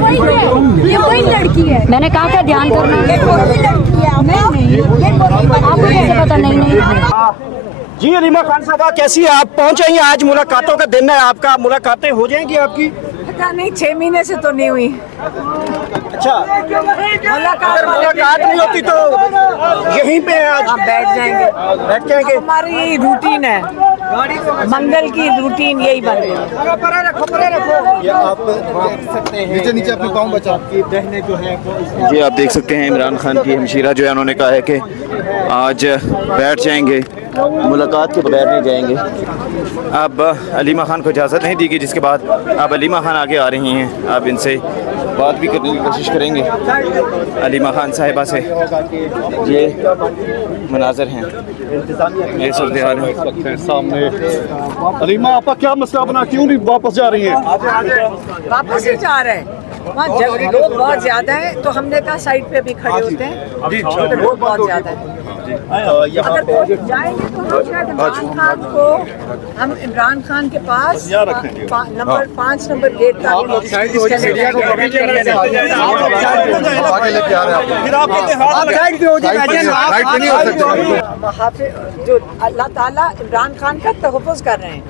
वही लड़की है। मैंने कहा था ध्यान करना। आपको कैसे पता? नहीं। जी हलीमा खान साहबा, कैसी है आप? पहुंच आई हैं, आज मुलाकातों का दिन है आपका, मुलाकातें हो जाएंगी आपकी? पता नहीं, 6 महीने से तो नहीं हुई। अच्छा, मुलाकात नहीं होती तो यहीं पे आज बैठ जाएंगे। हमारी रूटीन है, मंगल की रूटीन यही बन रही है। ये आप देख सकते हैं, नीचे अपने पाँव बचा की बहनें जो है। जी आप देख सकते हैं इमरान खान की हमशीरा जो है उन्होंने कहा है कि आज बैठ जाएंगे, मुलाकात के बगैर नहीं जाएंगे। अब हलीमा खान को इजाज़त नहीं दी गई, जिसके बाद अब हलीमा खान आगे आ रही हैं। अब इनसे बात भी करने की कोशिश करेंगे हलीमा खान साहिबा से। ये मनाजर हैं, ये सूरत हाल है सामने। हलीमा आपका क्या मसला बना, क्यों नहीं वापस जा रही हैं? वापस ही जा रहे हैं, वहाँ लोग बहुत ज्यादा हैं तो हमने कहा साइड पे भी खड़े होते हैं, लोग बहुत ज्यादा हैं। अगर जाएंगे तो शायद इमरान खान के पास नंबर 5 नंबर गेट का वहाँ पे जो अल्लाह ताला इमरान खान का तहफ़्फ़ुज़ कर रहे हैं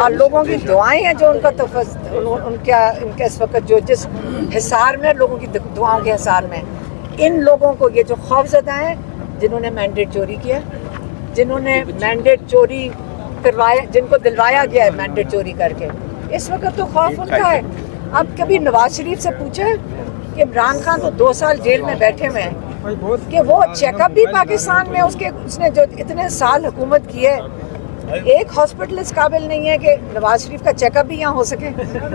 और लोगों की दुआएं हैं जो उनका उनके इस वक्त जो जिस हिसार में लोगों की दुआओं के हिसार में, इन लोगों को ये जो खौफज़दा हैं जिन्होंने मैंडेट चोरी किया, जिन्होंने मैंडेट चोरी करवाया, जिनको दिलवाया गया है मैंडेट चोरी करके, इस वक्त तो खौफ उनका है। अब कभी नवाज शरीफ से पूछे कि इमरान खान तो 2 साल जेल में बैठे हुए हैं कि वो चेकअप भी पाकिस्तान में उसने जो इतने साल हुकूमत की है, एक हॉस्पिटल इस काबिल नहीं है कि नवाज शरीफ का चेकअप भी यहाँ हो सके,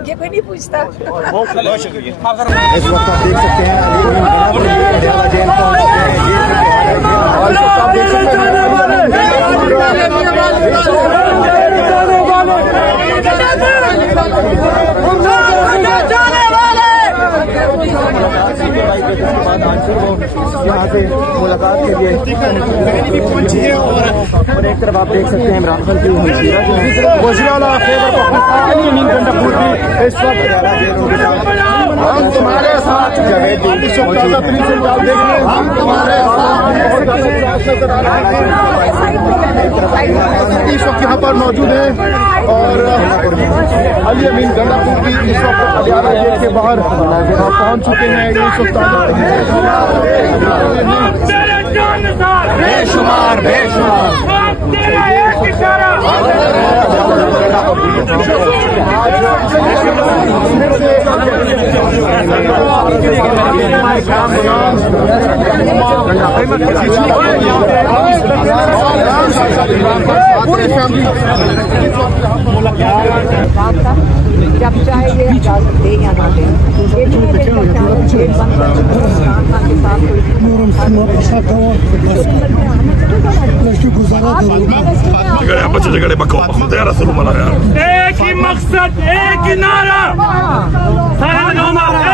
ये कोई नहीं पूछता। इस वक्त आप देख सकते हैं यहाँ से मुलाकात के लिए पहुंची है और एक तरफ आप देख सकते हैं इमरान खान की हमशीरा जो है वज़ीर-ए-आला खैबर पख्तूनख्वा के अमीन गंडापुर भी इस वक्त हम तुम्हारे साथ हम तुम्हारे इस वक्त यहाँ पर मौजूद है और अली अमीन गंडापुर भी इस वक्त अलियारा गेट के बाहर पहुँच चुके हैं। इस वक्त बेशुमार पूरी फैमिली जब चाहे ये इजाजत दे या ना दे, एक ही मकसद एक ही नारा,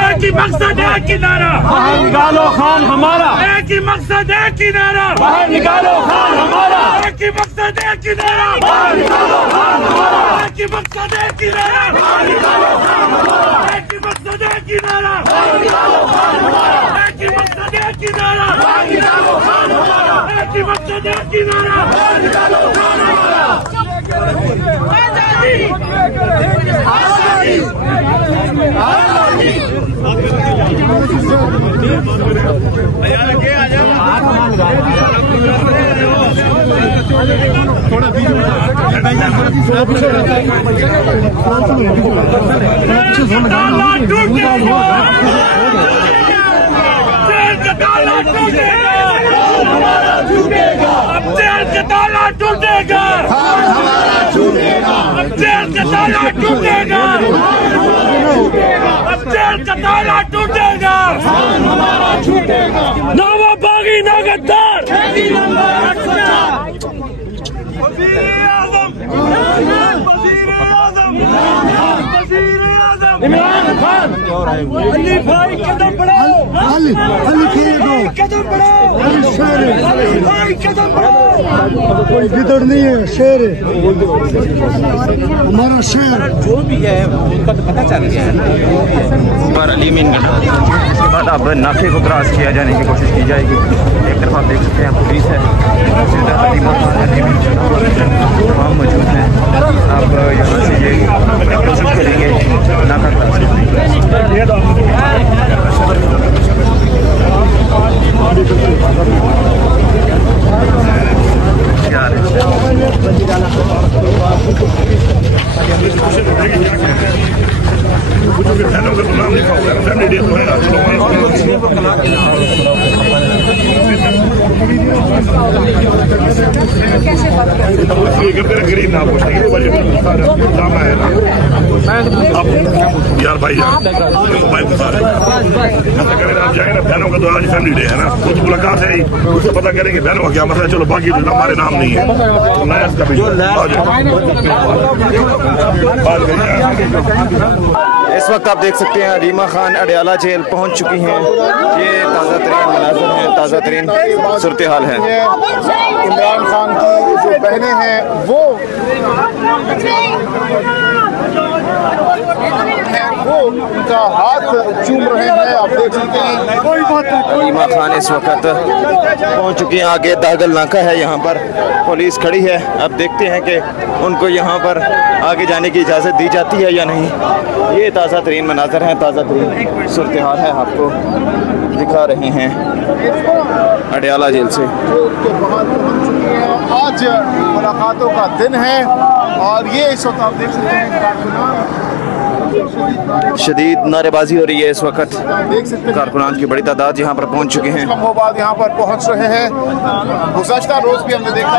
एक ही मकसद एक ही नारा, बाहर निकालो खान हमारा, एक ही मकसद एक ही नारा, बाहर निकालो खान हमारा, एक ही मकसद एक ही नारा, बाहर निकालो खान हमारा, एक ही मकसद एक ही नारा, बाहर निकालो खान हमारा, एक ही मकसद एक ही नारा, बाहर निकालो खान हमारा, एक ही मकसद एक ही नारा, बाहर निकालो खान हमारा, एक ही मकसद एक ही नारा, बाहर निकालो खान हमारा। आजादी आजादी आजादी थोड़ा जेल का ताला टूटेगा, हमारा छूटेगा, अब जेल का ताला टूटेगा, अब जेल का ताला टूटेगा, हमारा छूटेगा, ना वो बागी ना गद्दार, इमरान खान, अली भाई कदम बढ़ाओ, अली कदम बढ़ाओ, अली भाई कदम बढ़ाओ, कोई गिदड़ नहीं है, शेर है हमारा शेर। जो भी है उनका तो पता चल गया है ना। अलीमीन गढ़ा। इसके बाद अब नाके को क्रॉस किया जाने की कोशिश की जाएगी। एक तरफ आप देख सकते हैं पुलिस है, दूसरी तरफ वहाँ मौजूद हैं। आप यहाँ से ये कोशिश करेंगे नाका क्रॉस बहनों का नाम लिखा हुआ है, फैमिली डे तो है आज गरीब ना पूछेंगे ड्रामा है ना। अब यार भाई यार मोबाइल बता रहे आप जाएंगे ना बहनों का तो आज फैमिली डे है ना, कुछ मुलाकात है उससे पता करेंगे बहनों का क्या मसला है। चलो बाकी हमारे नाम नहीं है इस वक्त आप देख सकते हैं अलीमा खान अडयाला जेल पहुंच चुकी हैं। ये ताज़ा तरीन मनाज़र हैं, ताज़ा तरीन सूरत हाल है। इमरान खान की जो बहनें हैं वो उनका हाथ चूम रहे हैं। आप देख सकते हैं अलीमा खान इस वक्त पहुंच चुकी हैं। आगे दागल नाका है, यहाँ पर पुलिस खड़ी है। अब देखते हैं कि उनको यहाँ पर आगे जाने की इजाज़त दी जाती है या नहीं। ये ताज़ा तरीन मनाज़र हैं, ताज़ा तरीन सूरत हाल है, आपको दिखा रहे हैं अडयाला जेल से। आज मुलाकातों का दिन है और ये इस वक्त आप देख सकते हैं शदीद नारेबाजी हो रही है इस वक्त। कारकुनान की बड़ी तादाद यहाँ पर पहुँच चुके हैं। बाद यहाँ पर पहुँच रहे हैं। गुज़श्ता रोज भी हमने देखा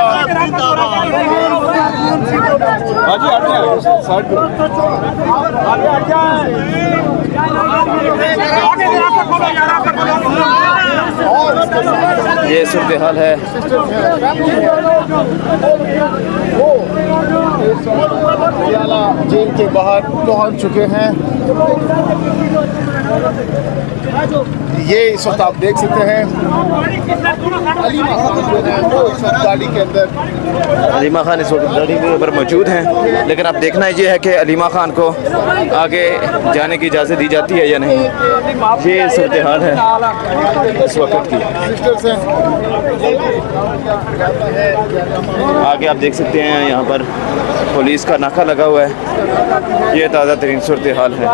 ये सूरत हाल है। जेल के बाहर पहुंच चुके हैं। ये इस वक्त आप देख सकते हैं अलीमा खान जो है वो इस वक्त गाड़ी के अंदर अलीमा खान इस वक्त गाड़ी के ऊपर मौजूद हैं। लेकिन अब देखना ये है कि अलीमा खान को आगे जाने की इजाज़त दी जाती है या नहीं। ये सूरत हाल है इस वक्त की। आगे आप देख सकते हैं यहाँ पर पुलिस का नाका लगा हुआ है। ये ताज़ा तरीन सूरत हाल है।